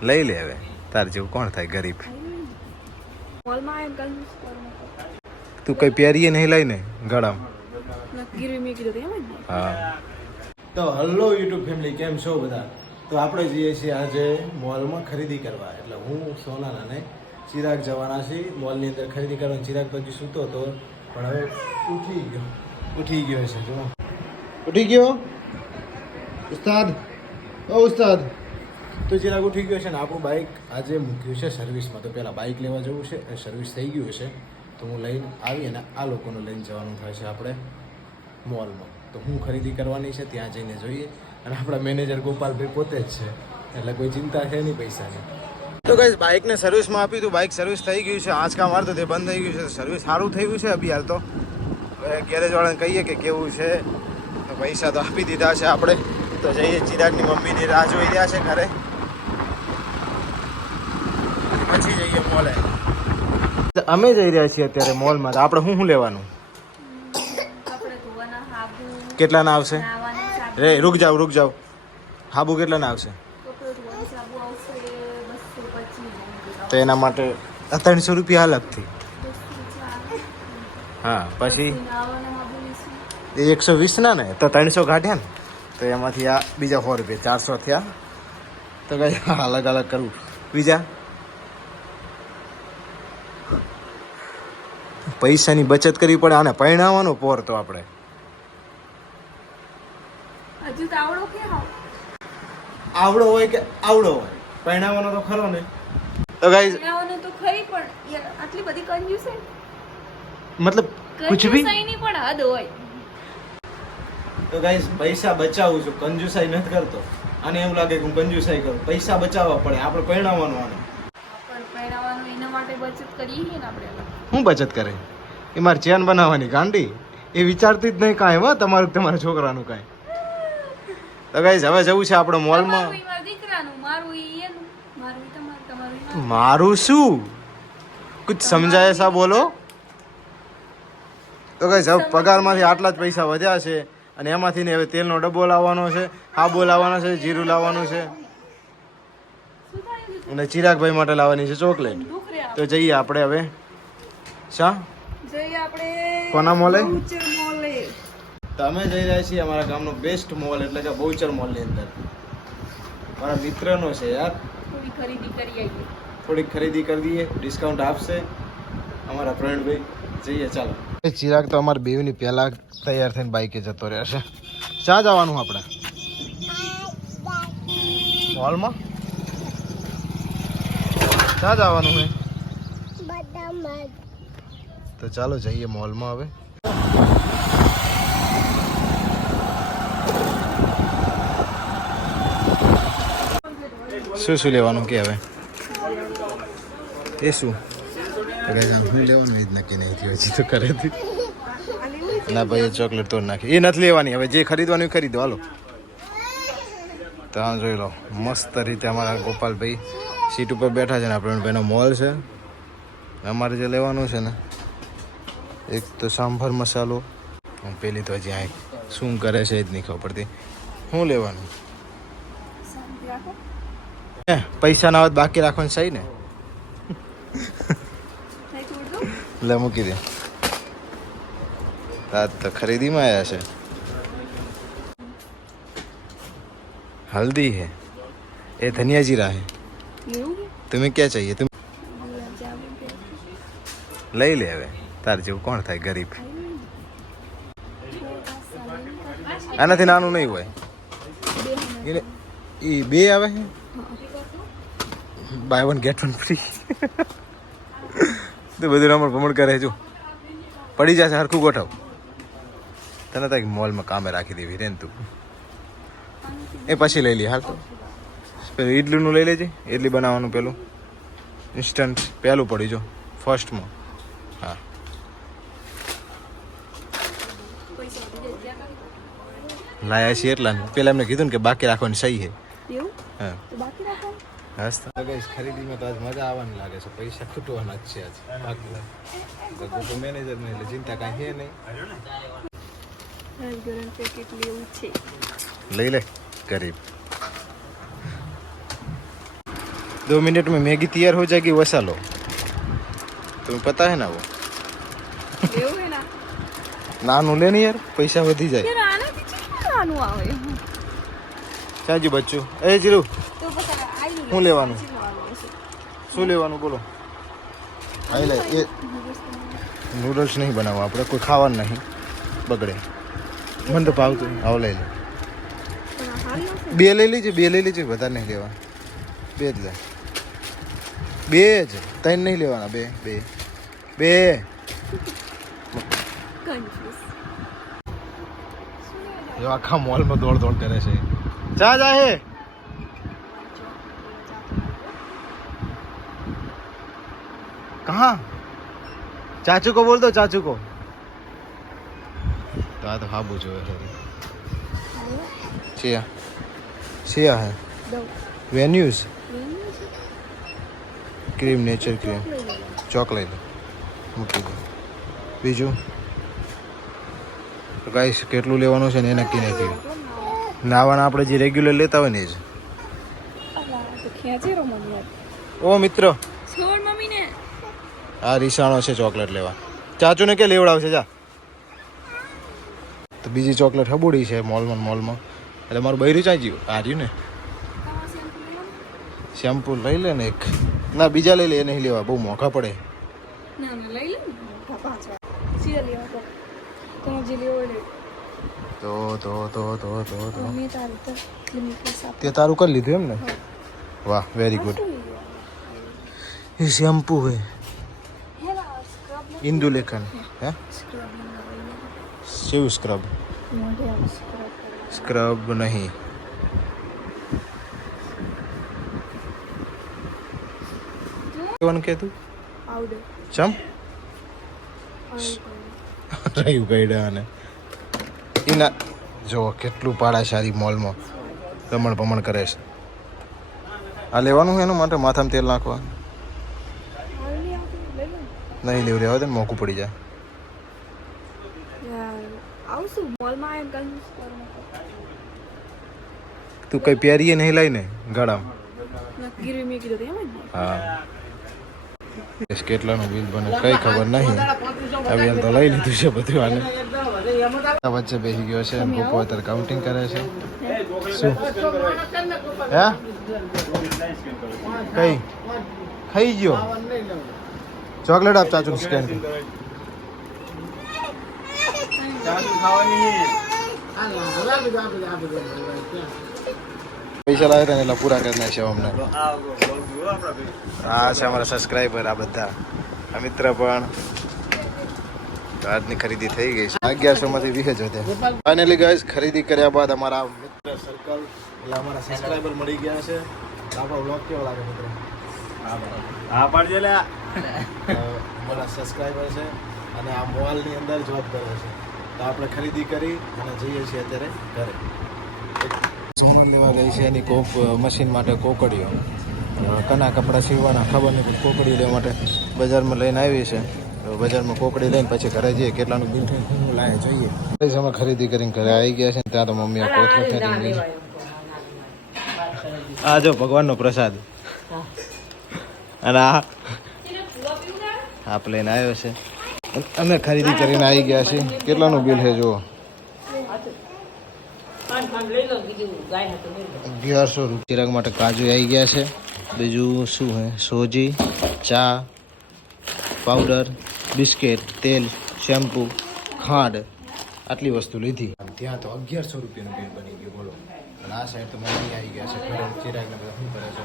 લઈ લે હવે, તાર જેવું કોણ થાય ગરીબ. તું કઈ પહેરીએ નહીં લઈને ગળામાં. હા. તો હલો યુટ્યુબ ફેમિલી, કેમ છો બધા? તો આપણે જઈએ છીએ આજે મોલમાં ખરીદી કરવા. એટલે હું, સોનલ અને ચિરાગ જવાના છીએ મોલની અંદર ખરીદી કરવા. ચિરાગ પછી સૂતો હતો પણ હવે ઉઠી ગયો છે. જો ઉઠી ગયો ઉસ્તાદ. ઓ ઉસ્તાદ. તો ચિરાગ ઉઠી ગયો છે ને આપણું બાઇક આજે મૂક્યું છે સર્વિસમાં. તો પહેલાં બાઇક લેવા જવું છે, સર્વિસ થઈ ગયું છે તો હું લઈને આવી અને આ લોકોને લઈને જવાનું થાય છે આપણે મોલમાં. તો હું ખરીદી કરવાની છે, ત્યાં જઈને જોઈએ. અને આપણા મેનેજર ગોપાલભાઈ પોતે જ છે, એટલે કોઈ ચિંતા છે નહીં પૈસાની. તો ગાઈસ બાઇકને સર્વિસમાં આપી તો બાઇક સર્વિસ થઈ ગયું છે. આંચકા મારતો તે બંધ થઈ ગયું છે. સર્વિસ સારું થઈ ગયું છે અભી હાલ. તો ગેરેજવાળાને કહીએ કે કેવું છે. તો પૈસા તો આપી દીધા છે આપણે. તો જઈએ, ચિરાગની મમ્મીની રાહ જોઈ રહ્યા છે ઘરે, પછી જઈએ મોલે. અમે જઈ રહ્યા છીએ અત્યારે મોલમાં. તો આપણે શું લેવાનું? કેટલાના આવશે? રે રૂક જાવ. હાબુ કેટલાના આવશે? તો એના માટે 300 રૂપિયા અલગથી. હા, પછી 120 ના ને, તો 300 કાઢ્યા ને, તો એમાંથી આ બીજા 100 રૂપિયા 400 થયા. તો કઈ અલગ અલગ કરવું. બીજા પૈસાની બચત કરવી પડે. આને પરણાવવાનો પોર તો આપણે આવડો હોય કે આવડો હોય, પરણાવવાનો તો ખરો ને. તો ગાઈસ તો ખરી પણ યાર આટલી બધી કંજૂસાઈ, મતલબ કુછ ભી કંજૂસાઈની પણ હદ હોય. તો ગાઈસ પૈસા બચાવું છું, કંજૂસાઈ નથી કરતો. અને એવું લાગે કે હું કંજૂસાઈ કરું. પૈસા બચાવવા પડે, આપણે પરણાવવાનું. આને પણ પહેરાવાનું એના માટે બચત કરીએ ને આપણે. શું બચત કરે? એ મારે ચેન બનાવવાની ગાંડી. એ વિચારતી જ નહીં કાંઈ. હો તમારા છોકરાનું કાંઈ. તો ગાઈસ હવે જવું છે આપણે મોલમાં. મારું શું? કુછ સમજાય એસા બોલો. તો ગાઈસ હવે પગારમાંથી આટલા જ પૈસા વધ્યા છે અને એમાંથી ને હવે તેલનો ડબ્બો લાવવાનો છે, હાબો લાવવાનો છે, જીરું લાવવાનું છે અને ચિરાગભાઈ માટે લાવવાની છે ચોકલેટ. તો જઈએ આપણે હવે. શા જઈએ આપણે કોના મોલે? બહુચર મોલે. તો અમે જઈ રહ્યા છીએ અમારા ગામનો બેસ્ટ મોલ એટલે કે બહુચર મોલની અંદર. મારા મિત્રનો છે યાર. થોડીક ખરીદી કરી દઈએ, ડિસ્કાઉન્ટ આપશે અમારા ફ્રેન્ડભાઈ. જઈએ ચાલો. ચિરાગ તો અમારા બેવની પહેલા તૈયાર થઈને બાઈકે જતો રહેશે. ક્યાં જવાનું આપણે? મોલમાં. ક્યાં જવાનું છે? તો ચાલો જઈએ મોલમાં હવે. શું લેવાનું કે હવે? એ શું હું લેવાનું એ જ નક્કી નહીં થયું હજી તો કરેથી. ના ભાઈ, ચોકલેટ તોડ નાખી. એ નથી લેવાની. હવે જે ખરીદવાનું એ ખરીદો. હાલો તો આમ જોઈ લો મસ્ત રીતે અમારા ગોપાલભાઈ સીટ ઉપર બેઠા છે ને આપણે ભાઈનો મોલ છે. અમારે જે લેવાનું છે ને, એક તો સાંભર મસાલો, પેલી તો હજી આ શું કરે છે એ જ નહીં ખબર પડતી. શું લેવાનું? પૈસા ના હોય બાકી રાખવાનું સહી ને. લે મૂકી દે. આજ તો ખરીદીમાં આવ્યા છે. हल्दी है, ये धनिया जीरा है. तुम्हें क्या चाहिए? तुम લઈ લે હવે, તાર જેવું કોણ થાય ગરીબ. આનાથી નાનું નહીં હોય. એ બે આવે છે, બાય 1 get 1 ફ્રી. તો બધું રમણ ભમણ કરે. જો પડી જશે, હરખું ગોઠવ. તને તો મોલમાં કામે રાખી દેવી રે તું. એ પછી લઈ લઈએ. હાલ તો પેલું ઈડલીનું લઈ લેજે. ઇડલી બનાવવાનું પેલું ઇન્સ્ટન્ટ પહેલું પડી જો ફર્સ્ટમાં. હા લાયા છીએ એટલા. પેલા એમને કીધું ને કે બાકી રાખવાની સહી હે. હા હા તો ગાઈસ ખરીદીમાં તો આજ મજા આવવાની લાગે છે. પૈસા ખૂટવાના જ છે આજ. બાકી મેનેજર ને એટલે ચિંતા કાંઈ છે નહીં. લઈ લે ગરીબ. 2 मिनट में मैगी तैयार हो जाएगी वैसा लो तुम्हें पता है ना वो એવું હે ના નાનું લે ને યાર પૈસા વધી જાય યાર આનાથી કેટલું નાનું આવે ચાજી બચ્ચું એ જીરું તો પછી આઈ શું લેવાનું શું લેવાનું બોલો આઈ લે એ નૂડલ્સ નહીં બનાવવા આપણે કોઈ ખાવાનું નહીં બગડે મને તો ભાવતું આવ લઈ લે બે લઈ લેજે વધારે નહીં લેવા બે જ લે બે જ ત્રણ નહીં લેવાના બે બે બે એ આખા મોલમાં દોડ દોડ કરે છે જા જા હે कहाँ चाचू को बोल दो चाचू को तो आ तो हाबू जो है सिया सिया है venues cream nature cream chocolate મૂકી દો બીજું તો ગાઈસ કેટલું લેવાનું છે ને એ નક્કી નથી નાવાના આપણે જે રેગ્યુલર લેતા હોય ને જ ઓ મિત્ર છોડ મમ્મીને આ રીસાણો છે ચોકલેટ લેવા ચાચુને કે લેવડાવશે જા તો બીજી ચોકલેટ હબુડી છે મોલમાં એટલે મારું બૈરું ચાંજી આ રહ્યું ને શેમ્પુ લઈ લે ને એક ના બીજા લઈ લે એ નહીં લેવા બહુ મોંઘા પડે ના ના લઈ લે સીધા લેવા તો તમે જે લેવો લે તો મમ્મી તારી તો ક્લિનિક સાફ તે તારું કરી લીધું એમ ને વાહ વેરી ગુડ ये शैम्पू है इंदुलेखन है शिव स्क्रब स्क्रब नहीं कौन के तू પાવડર ચમ રહ્યું ગઈડા ને એના જો કેટલું પાડાશાળી મોલમાં રમણ કરે છે આ લેવાનું એનું માટે માથામાં તેલ નાખવા નહીં લેવું રહેવા દે ને મોંઘું પડી જાય આવશું મોલમાં આવીને કન્ફ્યુઝ તું કઈ પહેરીએ નહીં લઈને ગળામાં ગીરવી મેં કીધું એમ જ હા કેટલાનું બિલ બને કઈ ખબર નહીં હવે એમ તો લઈ લીધું છે બધું આને આ વચ્ચે બેસી ગયો છે અને પપ્પા અત્યારે કાઉન્ટિંગ કરે છે શું હે કઈ ખાઈ ગયો ચોકલેટ આપ ચાચુ સ્કેન પૈસા લાવ્યા હતા ને એટલે પૂરા કરી નાખ્યા અમને હા છે અમારા સબસ્ક્રાઈબર આ બધા આ મિત્ર પણ આજની ખરીદી થઈ ગઈ છે 1100 માંથી 20 જ હતા ફાઇનલી ગાઈસ ખરીદી કર્યા બાદ અમારા મિત્ર સર્કલ એટલે અમારા સબસ્ક્રાઈબર મળી ગયા છે આપણો વ્લોગ કેવો લાગે મિત્ર હા પાડજે લે અમારા સબસ્ક્રાઈબર છે અને આ મોલની અંદર જોબ કરે છે તો આપણે ખરીદી કરી અને જઈએ છીએ અત્યારે ઘરે સોનું લેવા ગઈ છે એની કોક મશીન માટે કોકડીઓ કના કપડાં સીવવાના ખબર નહીં પણ કોકડી લેવા માટે બજારમાં લઈને આવી છે તો બજારમાં કોકડી લઈને પછી ઘરે જઈએ કેટલાનું બિલ થાય શું લાવે જોઈએ અમે ખરીદી કરીને ઘરે આવી ગયા છે ત્યાં તો મમ્મી આ કોથળો ફેંકી ગઈ આ જો ભગવાનનો પ્રસાદ અને આ પ્લેન આવ્યો છે અમે ખરીદી કરીને આવી ગયા છીએ કેટલાનું બિલ છે જુઓ 1100 રૂપિયા ચિરાગ માટે કાજુ આવી ગયા છે બીજું શું હે સોજી ચા પાવડર બિસ્કિટ તેલ શેમ્પુ ખાંડ આટલી વસ્તુ લીધી ત્યાં તો 1100 રૂપિયાનું બિલ બની ગયું બોલો અને આ સાઈડ તો મમ્મી આવી ગયા છે ચિરાગને બધા શું કરે છે